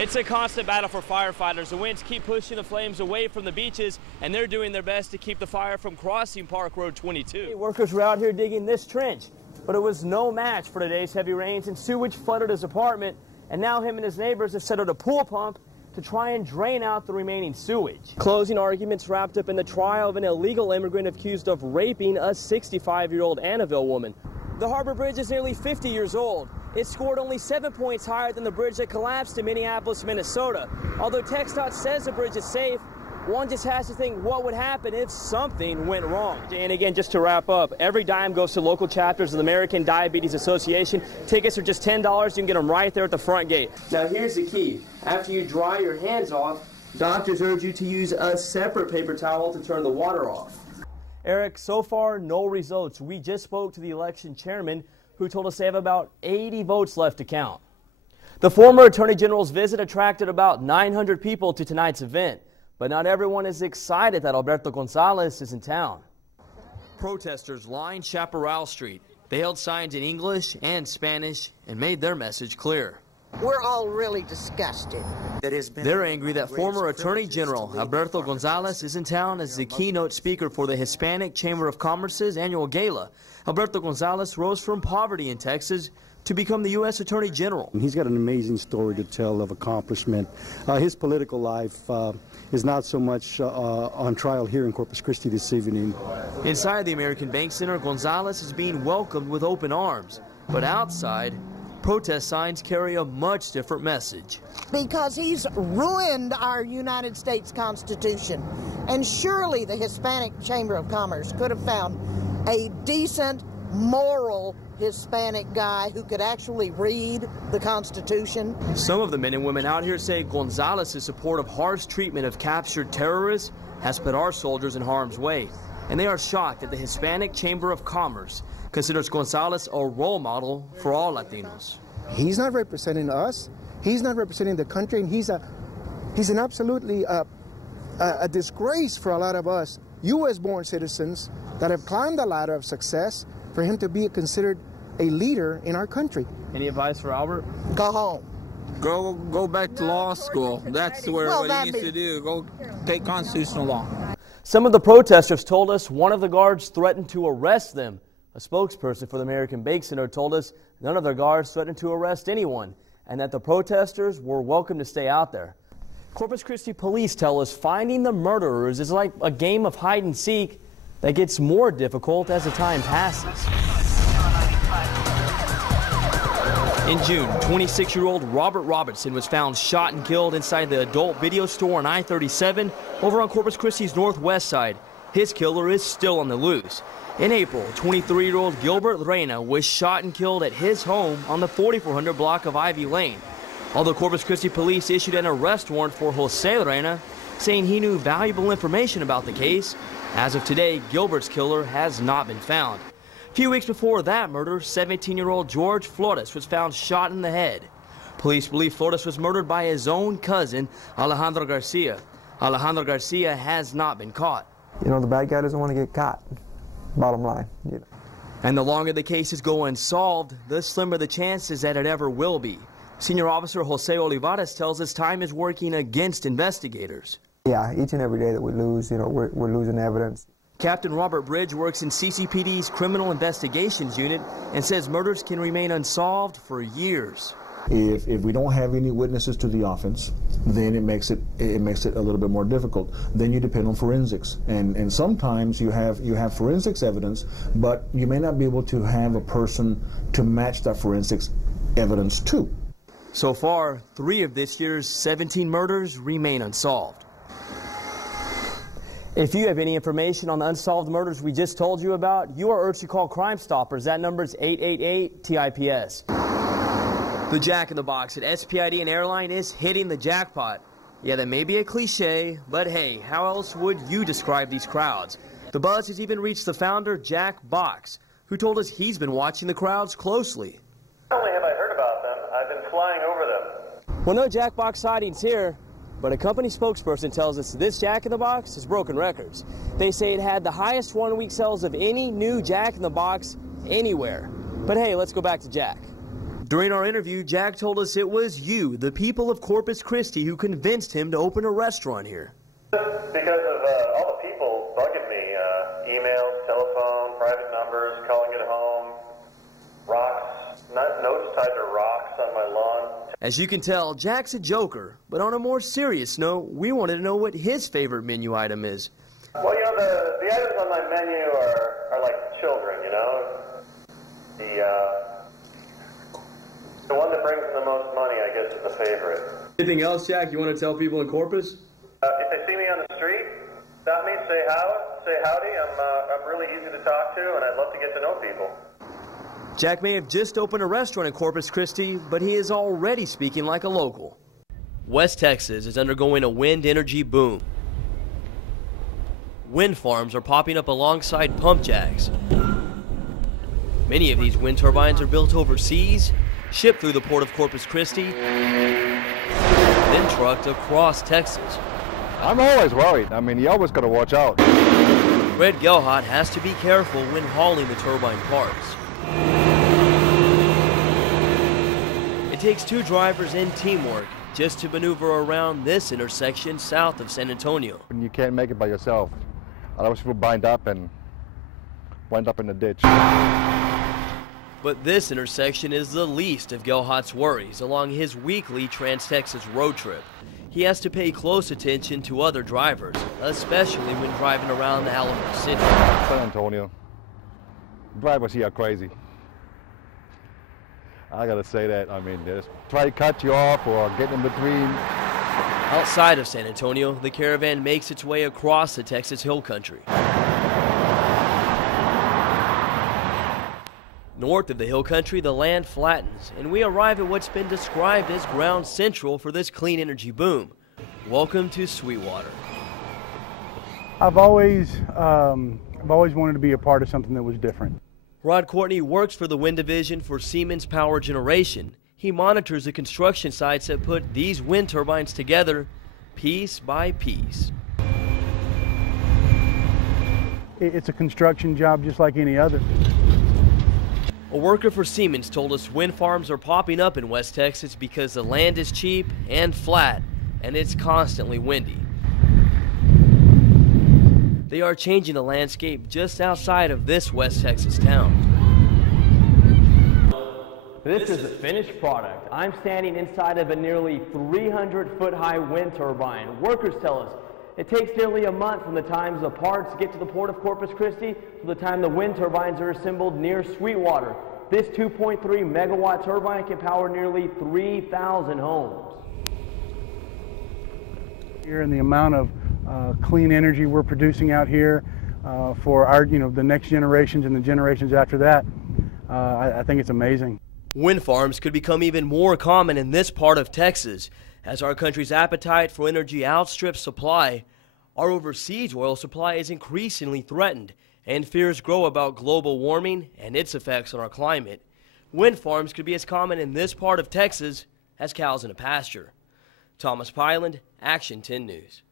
It's a constant battle for firefighters. The winds keep pushing the flames away from the beaches, and they're doing their best to keep the fire from crossing Park Road 22. Workers were out here digging this trench, but it was no match for today's heavy rains, and sewage flooded his apartment, and now him and his neighbors have set out a pool pump to try and drain out the remaining sewage. Closing arguments wrapped up in the trial of an illegal immigrant accused of raping a 65-year-old Annaville woman. The Harbor Bridge is nearly 50 years old. It scored only 7 points higher than the bridge that collapsed in Minneapolis, Minnesota. Although TxDOT says the bridge is safe, one just has to think what would happen if something went wrong. And again, just to wrap up, every dime goes to local chapters of the American Diabetes Association. Tickets are just $10. You can get them right there at the front gate. Now here's the key. After you dry your hands off, doctors urge you to use a separate paper towel to turn the water off. Eric, so far no results. We just spoke to the election chairman, who told us they have about 80 votes left to count. The former Attorney General's visit attracted about 900 people to tonight's event, but not everyone is excited that Alberto Gonzalez is in town. Protesters lined Chaparral Street. They held signs in English and Spanish and made their message clear. We're all really disgusted. They're angry that former Attorney General Alberto Gonzalez is in town as the keynote speaker for the Hispanic Chamber of Commerce's annual gala. Alberto Gonzalez rose from poverty in Texas to become the U.S. Attorney General. He's got an amazing story to tell of accomplishment. His political life is not so much on trial here in Corpus Christi this evening. Inside the American Bank Center, Gonzalez is being welcomed with open arms. But outside, protest signs carry a much different message. Because he's ruined our United States Constitution. And surely the Hispanic Chamber of Commerce could have found a decent, moral Hispanic guy who could actually read the Constitution. Some of the men and women out here say Gonzalez's support of harsh treatment of captured terrorists has put our soldiers in harm's way. And they are shocked that the Hispanic Chamber of Commerce considers Gonzalez a role model for all Latinos. He's not representing us. He's not representing the country. And he's an absolutely a disgrace for a lot of us U.S.-born citizens that have climbed the ladder of success, for him to be considered a leader in our country. Any advice for Albert? Go home. Go back to law school. That's what he needs to do. Go take constitutional law. Some of the protesters told us one of the guards threatened to arrest them. A spokesperson for the American Bank Center told us none of their guards threatened to arrest anyone, and that the protesters were welcome to stay out there. Corpus Christi police tell us finding the murderers is like a game of hide and seek that gets more difficult as the time passes. In June, 26-year-old Robert Robertson was found shot and killed inside the adult video store on I-37 over on Corpus Christi's northwest side. His killer is still on the loose. In April, 23-year-old Gilbert Reyna was shot and killed at his home on the 4400 block of Ivy Lane. Although Corpus Christi police issued an arrest warrant for Jose Reyna, saying he knew valuable information about the case, as of today, Gilbert's killer has not been found. A few weeks before that murder, 17-year-old George Flores was found shot in the head. Police believe Flores was murdered by his own cousin, Alejandro Garcia. Alejandro Garcia has not been caught. You know, the bad guy doesn't want to get caught, bottom line. You know. And the longer the cases go unsolved, the slimmer the chances that it ever will be. Senior Officer Jose Olivares tells us time is working against investigators. Yeah, each and every day that we lose, you know, we're losing evidence. Captain Robert Bridge works in CCPD's Criminal Investigations Unit and says murders can remain unsolved for years. If we don't have any witnesses to the offense, then it makes it a little bit more difficult. Then you depend on forensics, and sometimes you have forensics evidence, but you may not be able to have a person to match that forensics evidence to. So far, 3 of this year's 17 murders remain unsolved. If you have any information on the unsolved murders we just told you about, you are urged to call Crime Stoppers. That number is 888-TIPS. The Jack in the Box at SPID and Airline is hitting the jackpot. Yeah, that may be a cliche, but hey, how else would you describe these crowds? The buzz has even reached the founder, Jack Box, who told us he's been watching the crowds closely. Not only have I heard about them, I've been flying over them. Well, no Jack Box sightings here. But a company spokesperson tells us this Jack in the Box has broken records. They say it had the highest one-week sales of any new Jack in the Box anywhere. But hey, let's go back to Jack. During our interview, Jack told us it was you, the people of Corpus Christi, who convinced him to open a restaurant here. Because of all the people bugging me, emails, telephone, private numbers, calling at home, rocks, notes tied to rocks on my lawn. As you can tell, Jack's a joker, but on a more serious note, we wanted to know what his favorite menu item is. Well, you know, the items on my menu are like children, you know. The one that brings in the most money, I guess, is the favorite. Anything else, Jack, you want to tell people in Corpus? If they see me on the street, stop me, say howdy. I'm really easy to talk to, and I'd love to get to know people. Jack may have just opened a restaurant in Corpus Christi, but he is already speaking like a local. West Texas is undergoing a wind energy boom. Wind farms are popping up alongside pump jacks. Many of these wind turbines are built overseas, shipped through the port of Corpus Christi, then trucked across Texas. I'm always worried. I mean, you always got to watch out. Red Gelhot has to be careful when hauling the turbine parts. It takes two drivers and teamwork just to maneuver around this intersection south of San Antonio. And you can't make it by yourself. Otherwise, people bind up and wind up in the ditch. But this intersection is the least of Gelhot's worries along his weekly Trans-Texas road trip. He has to pay close attention to other drivers, especially when driving around the Alamo City. San Antonio, drivers here are crazy. I gotta say that. I mean, they just try to cut you off or get in between. Outside of San Antonio, the caravan makes its way across the Texas Hill Country. North of the Hill Country, the land flattens, and we arrive at what's been described as ground central for this clean energy boom. Welcome to Sweetwater. I've always wanted to be a part of something that was different. Rod Courtney works for the wind division for Siemens Power Generation. He monitors the construction sites that put these wind turbines together piece by piece. It's a construction job just like any other. A worker for Siemens told us wind farms are popping up in West Texas because the land is cheap and flat, and it's constantly windy. They are changing the landscape just outside of this West Texas town. This is a finished product. I'm standing inside of a nearly 300-foot-high wind turbine. Workers tell us it takes nearly a month from the time the parts get to the port of Corpus Christi to the time the wind turbines are assembled near Sweetwater. This 2.3 megawatt turbine can power nearly 3,000 homes. Here and the amount of clean energy we're producing out here for our, the next generations and the generations after that, I think it's amazing. Wind farms could become even more common in this part of Texas. As our country's appetite for energy outstrips supply, our overseas oil supply is increasingly threatened, and fears grow about global warming and its effects on our climate. Wind farms could be as common in this part of Texas as cows in a pasture. Thomas Pyland, Action 10 News.